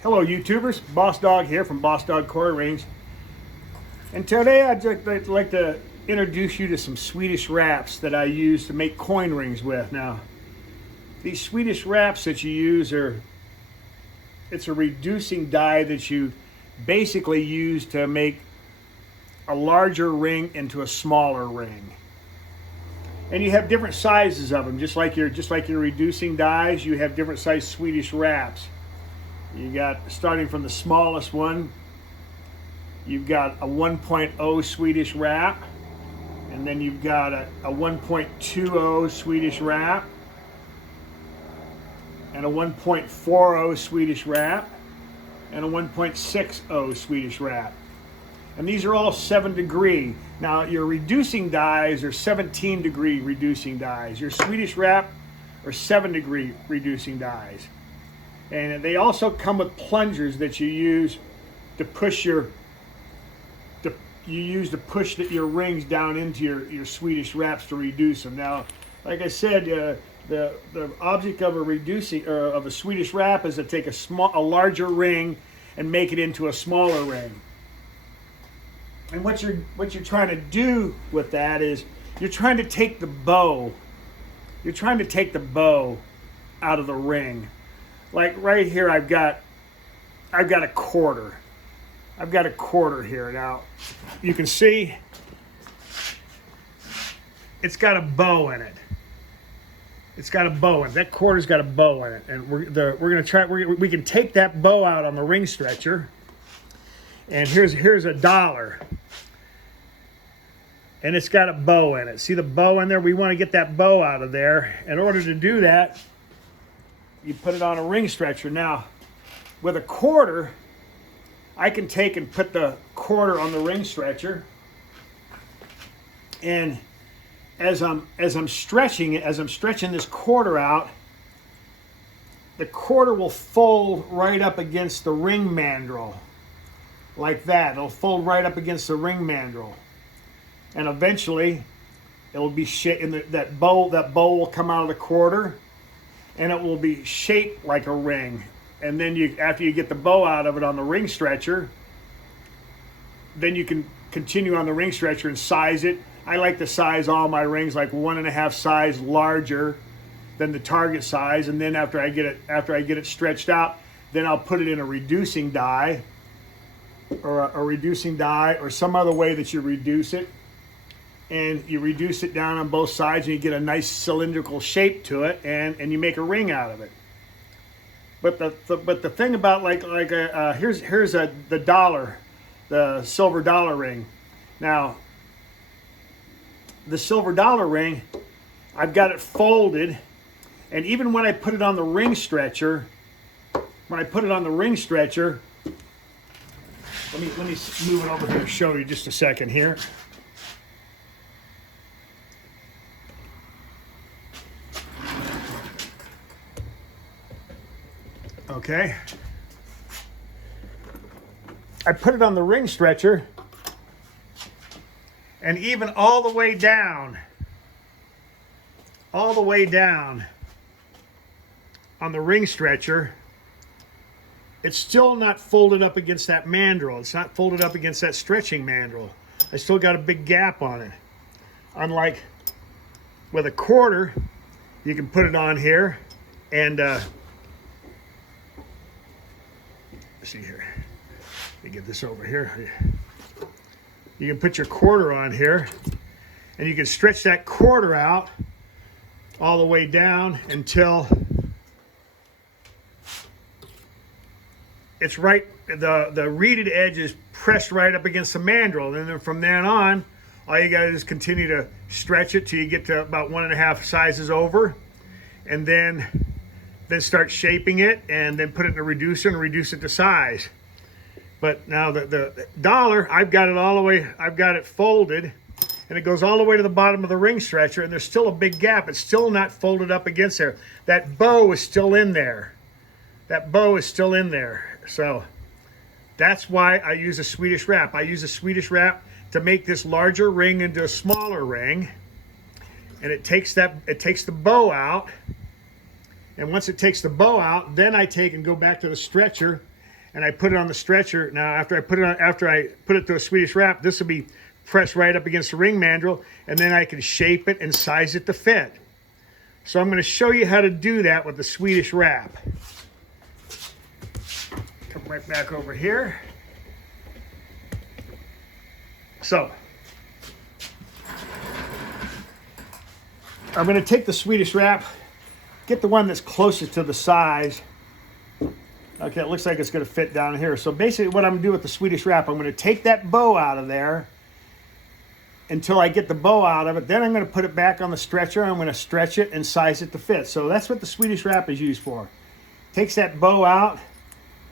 Hello YouTubers, Boss Dog here from Boss Dog Core Rings. And today I'd like to introduce you to some Swedish wraps that I use to make coin rings with. Now, these Swedish wraps that you use it's a reducing die that you basically use to make a larger ring into a smaller ring. And you have different sizes of them, just like your reducing dies, you have different size Swedish wraps. You got, starting from the smallest one, you've got a 1.0 Swedish wrap, and then you've got a 1.20 Swedish wrap, and a 1.40 Swedish wrap, and a 1.60 Swedish wrap. And these are all 7 degree. Now your reducing dies are 17 degree reducing dies. Your Swedish wrap are 7 degree reducing dies. And they also come with plungers that you use to push your rings down into your Swedish wraps to reduce them. Now, like I said, the object of a Swedish wrap is to take a larger ring and make it into a smaller ring. And what you're trying to do with that is you're trying to take the bow. You're trying to take the bow out of the ring. Like right here, I've got a quarter. I've got a quarter here. Now, you can see it's got a bow in it. It's got a bow in it. That quarter's got a bow in it, and we're gonna try. We can take that bow out on the ring stretcher. And here's $1, and it's got a bow in it. See the bow in there? We want to get that bow out of there. In order to do that, you put it on a ring stretcher. Now, with a quarter, I can take and put the quarter on the ring stretcher, and as I'm stretching this quarter out, the quarter will fold right up against the ring mandrel, like that. It'll fold right up against the ring mandrel, and eventually, it'll be that bow will come out of the quarter, and it will be shaped like a ring. And then after you get the bow out of it on the ring stretcher, then you can continue on the ring stretcher and size it. I like to size all my rings like 1.5 size larger than the target size. And then after I get it stretched out, then I'll put it in a reducing die, or some other way that you reduce it. And you reduce it down on both sides, and you get a nice cylindrical shape to it, and you make a ring out of it. But the thing about here's the dollar, the silver dollar ring. Now, the silver dollar ring, I've got it folded, and even when I put it on the ring stretcher, let me move it over here to show you just a second here. Okay, I put it on the ring stretcher, and even all the way down on the ring stretcher, it's still not folded up against that mandrel. It's not folded up against that stretching mandrel. I still got a big gap on it. Unlike with a quarter, you can put it on here and see here. Let me get this over here. You can put your quarter on here, and you can stretch that quarter out all the way down until it's right. The reeded edge is pressed right up against the mandrel, and then from then on, all you got to do is continue to stretch it till you get to about 1.5 sizes over, and then start shaping it, and then put it in a reducer and reduce it to size. But now the dollar, I've got it all the way, I've got it folded, and it goes all the way to the bottom of the ring stretcher, and there's still a big gap. It's still not folded up against there. That bow is still in there. So that's why I use a Swedish wrap. I use a Swedish wrap to make this larger ring into a smaller ring, and it takes the bow out. And once it takes the bow out, then I take and go back to the stretcher and I put it on the stretcher. Now, after I put it through a Swedish wrap, this will be pressed right up against the ring mandrel, and then I can shape it and size it to fit. So I'm going to show you how to do that with the Swedish wrap. Come right back over here. So I'm going to take the Swedish wrap, get the one that's closest to the size. Okay, it looks like it's going to fit down here. So basically what I'm going to do with the Swedish wrap, I'm going to take that bow out of there until I get the bow out of it. Then I'm going to put it back on the stretcher. I'm going to stretch it and size it to fit. So that's what the Swedish wrap is used for. Takes that bow out,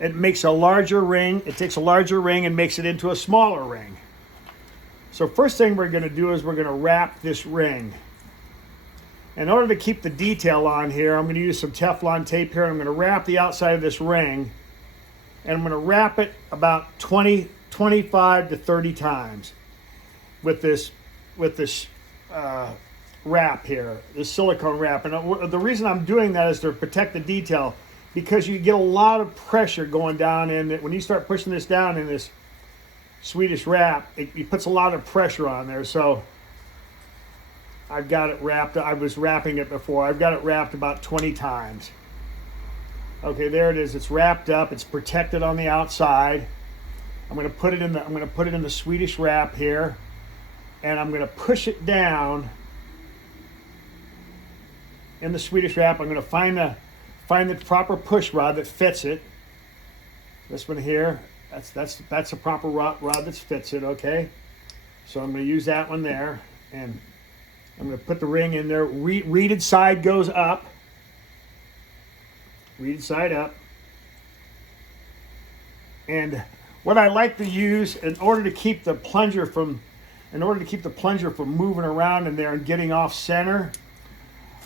it makes a larger ring. It takes a larger ring and makes it into a smaller ring. So first thing we're going to do is we're going to wrap this ring. In order to keep the detail on here, I'm going to use some Teflon tape here. I'm going to wrap the outside of this ring, and I'm going to wrap it about 25 to 30 times with this wrap here, this silicone wrap. And the reason I'm doing that is to protect the detail, because you get a lot of pressure going down in it. When you start pushing this down in this Swedish wrap, it puts a lot of pressure on there. So I've got it wrapped. I was wrapping it before. I've got it wrapped about 20 times. Okay, there it is. It's wrapped up. It's protected on the outside. I'm going to put it in the Swedish wrap here, and I'm going to push it down in the Swedish wrap. I'm going to find the proper push rod that fits it. This one here. That's a proper rod that fits it. Okay, so I'm going to use that one there, and I'm going to put the ring in there. Reeded side goes up. Reeded side up. And what I like to use in order to keep the plunger from moving around in there and getting off center,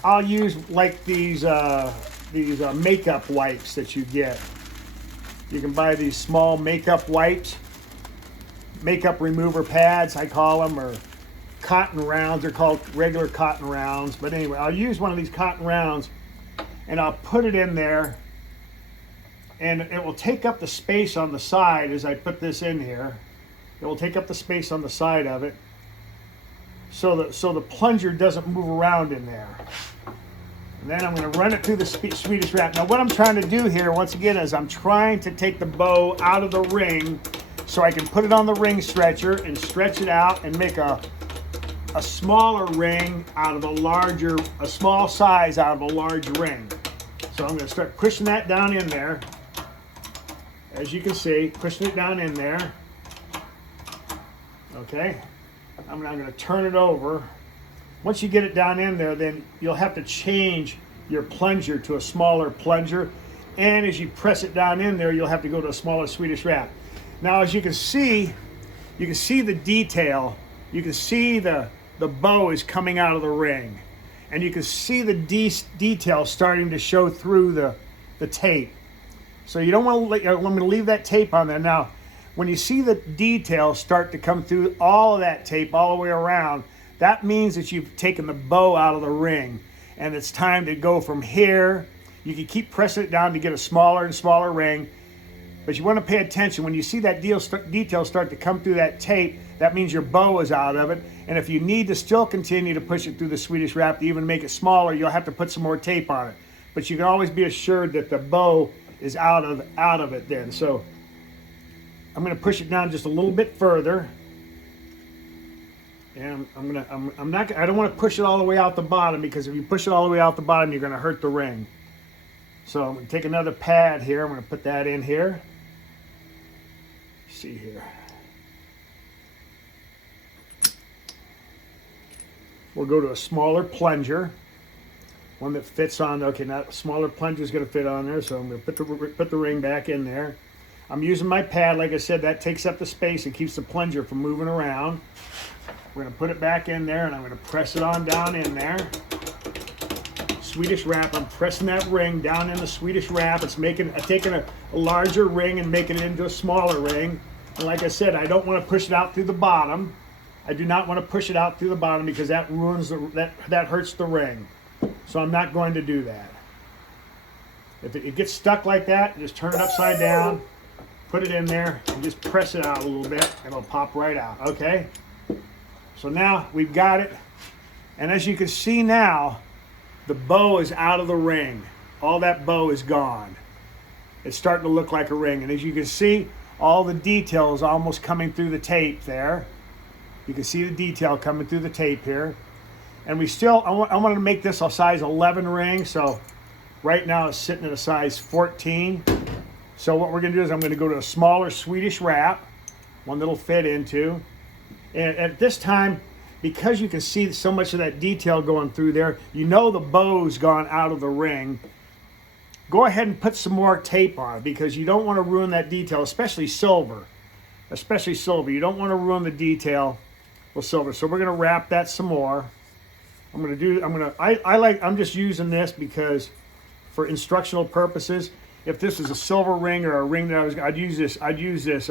I'll use like these makeup wipes that you get. You can buy these small makeup wipes, makeup remover pads, I call them, or cotton rounds. They're called regular cotton rounds. But anyway, I'll use one of these cotton rounds, and I'll put it in there, and it will take up the space on the side as I put this in here. It will take up the space on the side of it, so the plunger doesn't move around in there. And then I'm going to run it through the Swedish wrap. Now what I'm trying to do here, once again, is I'm trying to take the bow out of the ring so I can put it on the ring stretcher and stretch it out and make a smaller ring out of a small size out of a large ring. So I'm going to start pushing that down in there. As you can see, pushing it down in there. Okay. I'm now going to turn it over. Once you get it down in there, then you'll have to change your plunger to a smaller plunger. And as you press it down in there, you'll have to go to a smaller Swedish wrap. Now, as you can see the detail. You can see the bow is coming out of the ring. And you can see the detail starting to show through the tape. So you don't want to I'm going to leave that tape on there. Now, when you see the detail start to come through all of that tape all the way around, that means that you've taken the bow out of the ring, and it's time to go from here. You can keep pressing it down to get a smaller and smaller ring, but you want to pay attention. When you see that detail start to come through that tape, that means your bow is out of it. And if you need to still continue to push it through the Swedish wrap to even make it smaller, you'll have to put some more tape on it. But you can always be assured that the bow is out of it then. So I'm going to push it down just a little bit further. And I don't want to push it all the way out the bottom, because if you push it all the way out the bottom, you're going to hurt the ring. So I'm going to take another pad here. I'm going to put that in here. Let's see here. We'll go to a smaller plunger, one that fits on. Okay, now a smaller plunger is going to fit on there. So I'm going to put the ring back in there. I'm using my pad. Like I said, that takes up the space and keeps the plunger from moving around. We're going to put it back in there, and I'm going to press it on down in there. Swedish wrap. I'm pressing that ring down in the Swedish wrap. It's taking a larger ring and making it into a smaller ring. And like I said, I don't want to push it out through the bottom. I do not want to push it out through the bottom, because that that hurts the ring. So I'm not going to do that. If it gets stuck like that, just turn it upside down. put it in there and just press it out a little bit and it'll pop right out, okay? So now we've got it. And as you can see now, the bow is out of the ring. All that bow is gone. It's starting to look like a ring. And as you can see, all the detail is almost coming through the tape there. You can see the detail coming through the tape here. And we still, I want to make this a size 11 ring. So right now it's sitting at a size 14. So what we're going to do is I'm going to go to a smaller Swedish wrap, one that'll fit into. And at this time, because you can see so much of that detail going through there, you know the bow's gone out of the ring. Go ahead and put some more tape on it because you don't want to ruin that detail, especially silver. Especially silver. You don't want to ruin the detail with silver. So we're going to wrap that some more. I'm just using this because for instructional purposes. If this is a silver ring or a ring that I'd use this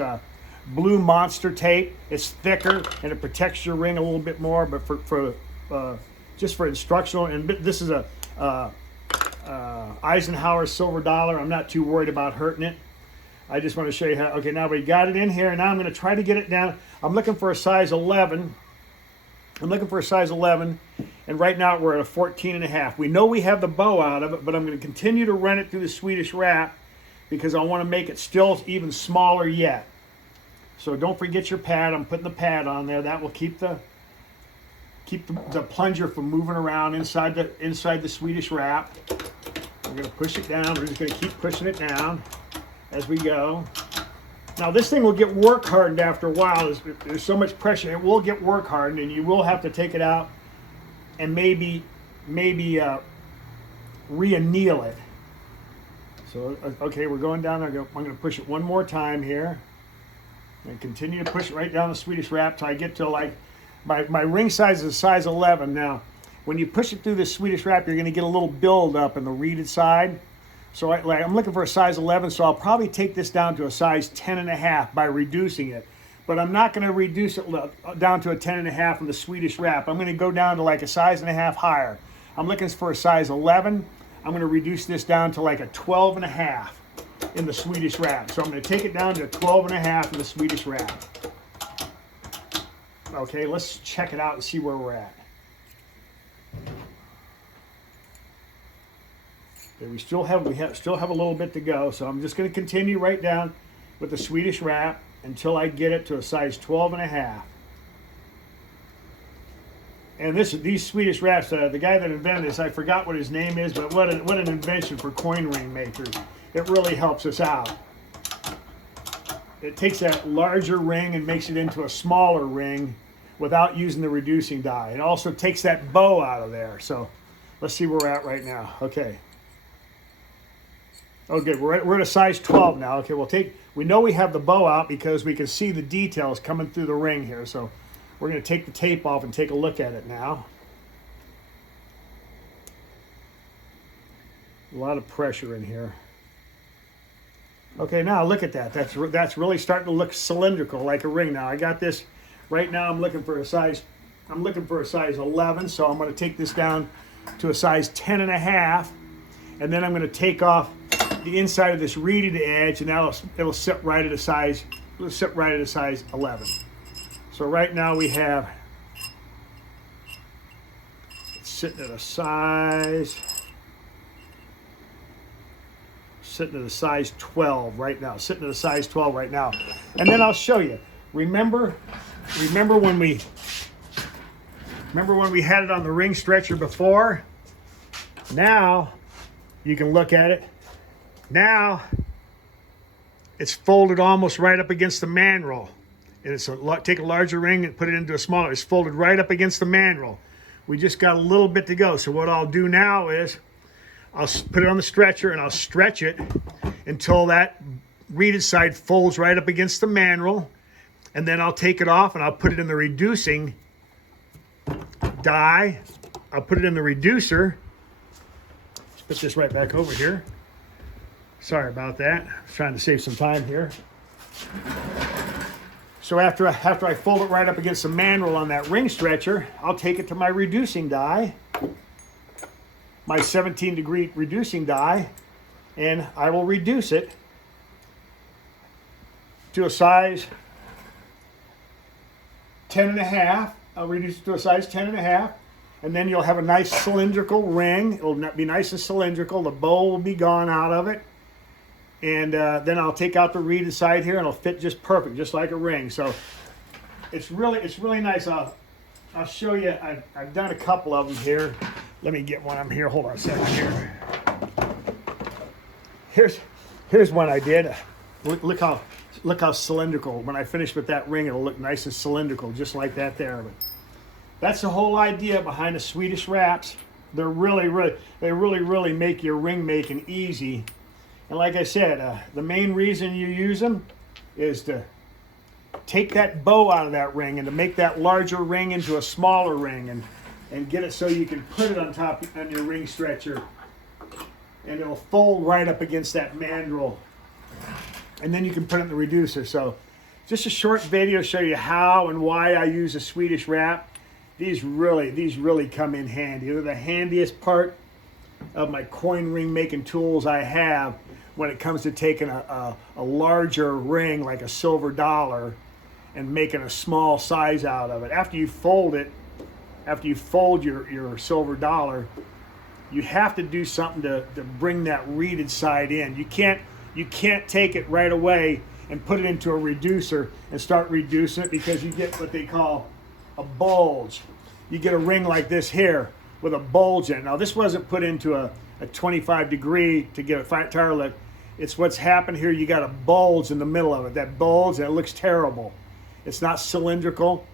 blue monster tape. It's thicker and it protects your ring a little bit more. But just for instructional, and this is a Eisenhower silver dollar. I'm not too worried about hurting it. I just want to show you how. Okay, now we got it in here, and now I'm going to try to get it down. I'm looking for a size 11. And right now we're at a 14.5. We know we have the bow out of it, but I'm going to continue to run it through the Swedish wrap because I want to make it still even smaller yet. So don't forget your pad. I'm putting the pad on there. That will keep the plunger from moving around inside the Swedish wrap. We're going to push it down. We're just going to keep pushing it down as we go. Now this thing will get work hardened after a while. There's so much pressure, it will get work hardened, and you will have to take it out and maybe re-anneal it. So okay, we're going down. I'm going to push it one more time here, and continue to push it right down the Swedish wrap till I get to like my ring size is a size 11. Now, when you push it through the Swedish wrap, you're going to get a little build up in the reeded side. So I'm looking for a size 11, so I'll probably take this down to a size 10.5 by reducing it. But I'm not going to reduce it down to a 10.5 in the Swedish wrap. I'm going to go down to like a size and a half higher. I'm looking for a size 11. I'm going to reduce this down to like a 12.5 in the Swedish wrap. So I'm going to take it down to 12.5 in the Swedish wrap. Okay, let's check it out and see where we're at. Okay, we still have a little bit to go, so I'm just going to continue right down with the Swedish wrap until I get it to a size 12.5. And these Swedish wraps, the guy that invented this, I forgot what his name is, but what an invention for coin ring makers. It really helps us out. It takes that larger ring and makes it into a smaller ring without using the reducing die. It also takes that bow out of there. So let's see where we're at right now. Okay. Okay, we're at a size 12 now. Okay, we know we have the bow out because we can see the details coming through the ring here. So we're going to take the tape off and take a look at it now. A lot of pressure in here. Okay, now look at that. That's really starting to look cylindrical like a ring now. I got this right now. I'm looking for a size 11, so I'm going to take this down to a size 10.5, and then I'm going to take off the inside of this reeded edge, and now it'll sit right at a size 11. So right now we have it's sitting at a size 12 right now. Sitting at a size 12 right now. And then I'll show you. Remember when we had it on the ring stretcher before? Now you can look at it. Now it's folded almost right up against the mandrel. And take a larger ring and put it into a smaller. It's folded right up against the mandrel. We just got a little bit to go. So what I'll do now is I'll put it on the stretcher and I'll stretch it until that reeded side folds right up against the mandrel. And then I'll take it off and I'll put it in the reducing die. I'll put it in the reducer. Let's put this right back over here. Sorry about that. I was trying to save some time here. So after I fold it right up against the mandrel on that ring stretcher, I'll take it to my reducing die, my 17-degree reducing die, and I will reduce it to a size 10.5. I'll reduce it to a size 10.5. And then you'll have a nice cylindrical ring. It'll be nice and cylindrical. The bow will be gone out of it. And then I'll take out the reed side here, and it'll fit just perfect, just like a ring. So it's really nice. I'll show you. I've done a couple of them here. Let me get one. I'm here. Hold on a second here. Here's one I did. Look how cylindrical. When I finish with that ring, it'll look nice and cylindrical, just like that there. But that's the whole idea behind the Swedish Wraps. They really make your ring making easy. And like I said, the main reason you use them is to take that bow out of that ring and to make that larger ring into a smaller ring, and get it so you can put it on your ring stretcher, and it'll fold right up against that mandrel, and then you can put it in the reducer. So just a short video to show you how and why I use a Swedish Wrap. These really come in handy. They're the handiest part of my coin ring making tools I have when it comes to taking a larger ring like a silver dollar and making a small size out of it. After you fold your silver dollar, you have to do something to bring that reeded side in. You can't take it right away and put it into a reducer and start reducing it, because you get what they call a bulge. You get a ring like this here with a bulge in it. Now this wasn't put into a 25 degree to get a flat tire look. It's what's happened here. You got a bulge in the middle of it. That bulge, and it looks terrible. It's not cylindrical.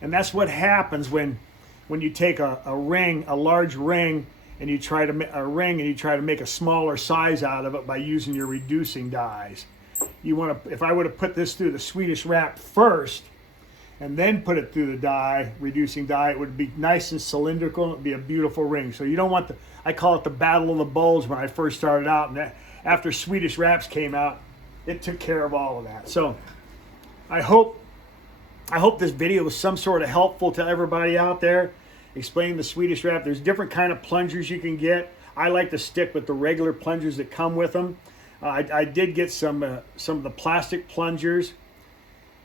And that's what happens when you take a large ring, and you try to make a smaller size out of it by using your reducing dies. If I would have put this through the Swedish Wrap first and then put it through the die, reducing die, it would be nice and cylindrical. It would be a beautiful ring. So you don't want I call it the battle of the bulge when I first started out. And after Swedish Wraps came out, it took care of all of that. So I hope this video was some sort of helpful to everybody out there, explaining the Swedish Wrap. There's different kind of plungers you can get. I like to stick with the regular plungers that come with them. I did get some of the plastic plungers.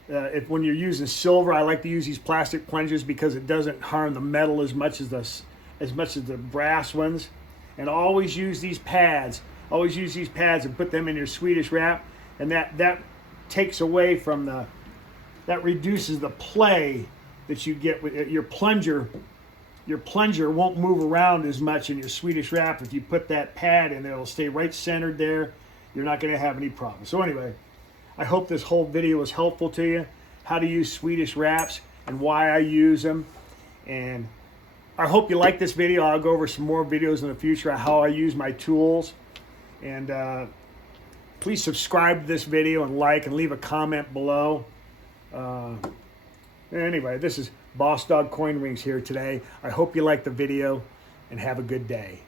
When you're using silver, I like to use these plastic plungers because it doesn't harm the metal as much as the brass ones. And always use these pads. Always use these pads and put them in your Swedish Wrap, and that takes away from that reduces the play that you get with your plunger. Your plunger won't move around as much in your Swedish Wrap. If you put that pad in there, it'll stay right centered there. You're not going to have any problems. So anyway, I hope this whole video was helpful to you, how to use Swedish Wraps and why I use them. And I hope you like this video. I'll go over some more videos in the future on how I use my tools. And please subscribe to this video and like and leave a comment below. Anyway, this is Boss Dog Coin Rings here today. I hope you liked the video, and have a good day.